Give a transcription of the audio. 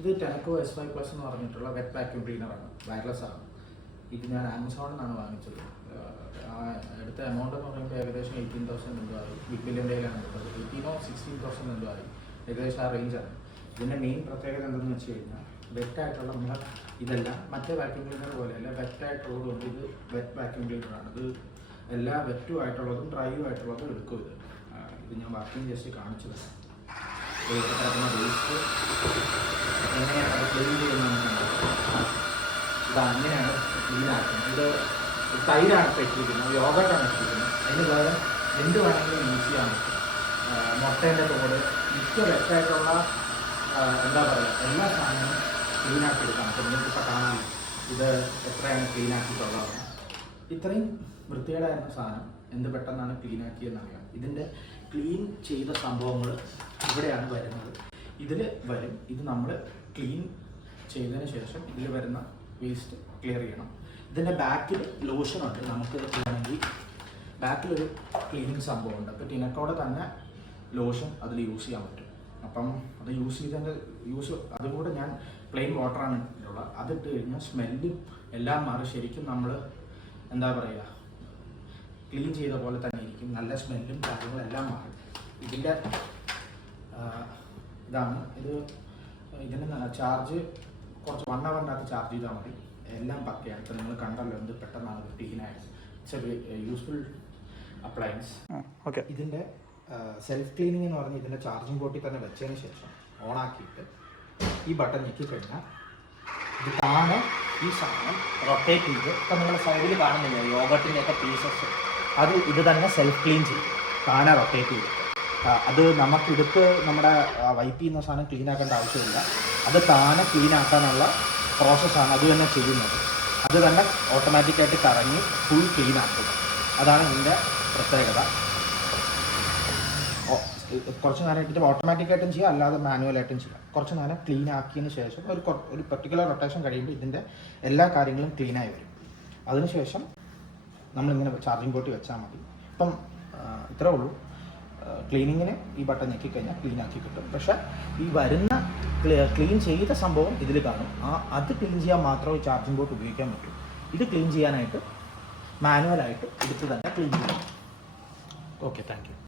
ഇത് ടെനക്കോ S5+ എന്ന് പറഞ്ഞിട്ടുള്ള വെറ്റ് വാക്യൂം ക്ലീനറാണ്, വയർലെസ് ആണ്. ഇത് ഞാൻ ആമസോണിൽ നിന്നാണ് വാങ്ങിച്ചത്. അടുത്ത എമൗണ്ട് എന്ന് പറയുമ്പോൾ ഏകദേശം 18,000 എന്തോ ആയി. ബിഗ് ബില്യൺ ഡേയിലാണ് എടുത്തത്. 18,000 or 16,000 എന്തോ ആയി, ഏകദേശം ആ റേഞ്ചാണ്. ഇതിൻ്റെ മെയിൻ പ്രത്യേകത എന്തെന്ന് വെച്ച് കഴിഞ്ഞാൽ വെറ്റായിട്ടുള്ള നമ്മൾ ഇതെല്ലാം മറ്റേ വാക്യൂം ക്ലീനർ പോലെയല്ല, വെറ്റായിട്ടുള്ളതുകൊണ്ട് ഇത് വെറ്റ് വാക്യൂം ക്ലീനറാണ്. ഇത് എല്ലാ വെറ്റും ആയിട്ടുള്ളതും ഡ്രൈയും ആയിട്ടുള്ളതും എടുക്കും. ഇത് ഞാൻ വർക്കിംഗ് ജസ്റ്റ് കാണിച്ചു തരാം. വേസ്റ്റ് എങ്ങനെയാണ് അത് ക്ലീൻ ചെയ്യുന്നത്, ഇത് അങ്ങനെയാണ് ക്ലീൻ ആക്കുന്നത്. ഇത് തൈരാണ് ഇട്ടിരിക്കുന്നത്, യോഗട്ടാണ് ഇട്ടിരിക്കുന്നത്. അതിന് പകരം എന്ത് വേണമെങ്കിലും യൂസ് ചെയ്യാൻ പറ്റും. മുട്ടേൻ്റെ തോട്, മിക്ക വെറ്റായിട്ടുള്ള എന്താ പറയുക, എല്ലാ സാധനവും ക്ലീനാക്കി എടുക്കാം. അപ്പോൾ നിങ്ങൾക്കിപ്പോൾ കാണാൻ ഇത് എത്രയാണ് ക്ലീനാക്കിയിട്ടുള്ളതാണ്. ഇത്രയും വൃത്തികേടായിരുന്ന സാധനം എന്ത് പെട്ടെന്നാണ് ക്ലീനാക്കിയെന്നറിയാം. ഇതിൻ്റെ ക്ലീൻ ചെയ്ത സംഭവങ്ങൾ ഇവിടെയാണ് വരുന്നത്. ഇതിൽ വരും. ഇത് നമ്മൾ ക്ലീൻ ചെയ്തതിന് ശേഷം ഇതിൽ വരുന്ന വേസ്റ്റ് ക്ലിയർ ചെയ്യണം. ഇതിൻ്റെ ബാക്കിൽ ലോഷനുണ്ട്. നമുക്ക് വേണമെങ്കിൽ ബാക്കിലൊരു ക്ലീനിങ് സംഭവമുണ്ട്. അപ്പോൾ ടിനക്കോടെ തന്നെ ലോഷൻ അതിൽ യൂസ് ചെയ്യാൻ പറ്റും. അപ്പം അത് യൂസ് ചെയ്തതിൻ്റെ അതും കൂടെ ഞാൻ പ്ലെയിൻ വാട്ടറാണ് ഇട്ടുള്ളത്. അതിട്ട് കഴിഞ്ഞാൽ സ്മെല്ലും എല്ലാം മാറി ശരിക്കും നമ്മൾ എന്താ പറയുക, ക്ലീൻ ചെയ്ത പോലെ തന്നെ ഇരിക്കും. നല്ല സ്മെല്ലും കാര്യങ്ങളും എല്ലാം മാറും. ഇതിൻ്റെ ഇതാണ് ഇതിന് ചാർജ് കുറച്ച് 1 hour ചാർജ് ചെയ്താൽ മതി. എല്ലാം പക്കയാണ്. ഇപ്പം നിങ്ങൾ കണ്ടല്ലോ എന്ത് പെട്ടെന്നാണ് ഇത് ക്ലീനായത്. It's a useful appliance. Okay. ഇതിൻ്റെ സെൽഫ് ക്ലീനിങ് എന്ന് പറഞ്ഞാൽ ഇതിൻ്റെ ചാർജിങ് പോർട്ടിൽ തന്നെ വെച്ചതിന് ശേഷം ഓണാക്കിയിട്ട് ഈ ബട്ടൺ ഞെക്കിക്കഴിഞ്ഞാൽ ഇത് താഴെ ഈ സാധനം റൊട്ടേറ്റ് ചെയ്ത് ഇപ്പം നിങ്ങൾ സൈഡിൽ കാണുന്നില്ല യോഗട്ടിൻ്റെയൊക്കെ പീസസ്, അത് ഇത് തന്നെ സെൽഫ് ക്ലീൻ ചെയ്യും, താഴെ റൊട്ടേറ്റ് ചെയ്തിട്ട്. അത് നമുക്കെടുത്ത് നമ്മുടെ വൈപ്പ് ചെയ്യുന്ന സാധനം ക്ലീൻ ആക്കേണ്ട ആവശ്യമില്ല. അത് താഴെ ക്ലീൻ ആക്കാനുള്ള പ്രോസസ്സാണ് അത് തന്നെ ചെയ്യുന്നത്. അത് തന്നെ ഓട്ടോമാറ്റിക്കായിട്ട് കറങ്ങി ഫുൾ ക്ലീൻ ആക്കും. അതാണ് ഇതിൻ്റെ പ്രത്യേകത. കുറച്ച് നേരം ഇട്ടിട്ട് ഓട്ടോമാറ്റിക്കായിട്ടും ചെയ്യാം, അല്ലാതെ മാനുവലായിട്ടും ചെയ്യാം. കുറച്ച് നേരം ക്ലീൻ ആക്കിയതിന് ശേഷം ഒരു പെർട്ടിക്കുലർ റൊട്ടേഷൻ കഴിയുമ്പോൾ ഇതിൻ്റെ എല്ലാ കാര്യങ്ങളും ക്ലീനായി വരും. അതിനുശേഷം നമ്മളിങ്ങനെ ചാർജിങ് പോർട്ട് വെച്ചാൽ മതി. ഇപ്പം ഇത്രേ ഉള്ളൂ. ക്ലീനിങ്ങിന് ഈ ബട്ടൺ ഞെക്കിക്കഴിഞ്ഞാൽ ക്ലീൻ ആക്കി കിട്ടും. പക്ഷേ ഈ വരുന്ന ക്ലീൻ ചെയ്ത സംഭവം ഇതിൽ കാണും. അത് ക്ലീൻ ചെയ്യാൻ മാത്രമേ ചാർജിങ് പോർട്ട് ഉപയോഗിക്കാൻ പറ്റൂ. ഇത് ക്ലീൻ ചെയ്യാനായിട്ട് മാനുവലായിട്ട് എടുത്ത് തന്നെ ക്ലീൻ ചെയ്യണം. Okay, thank you.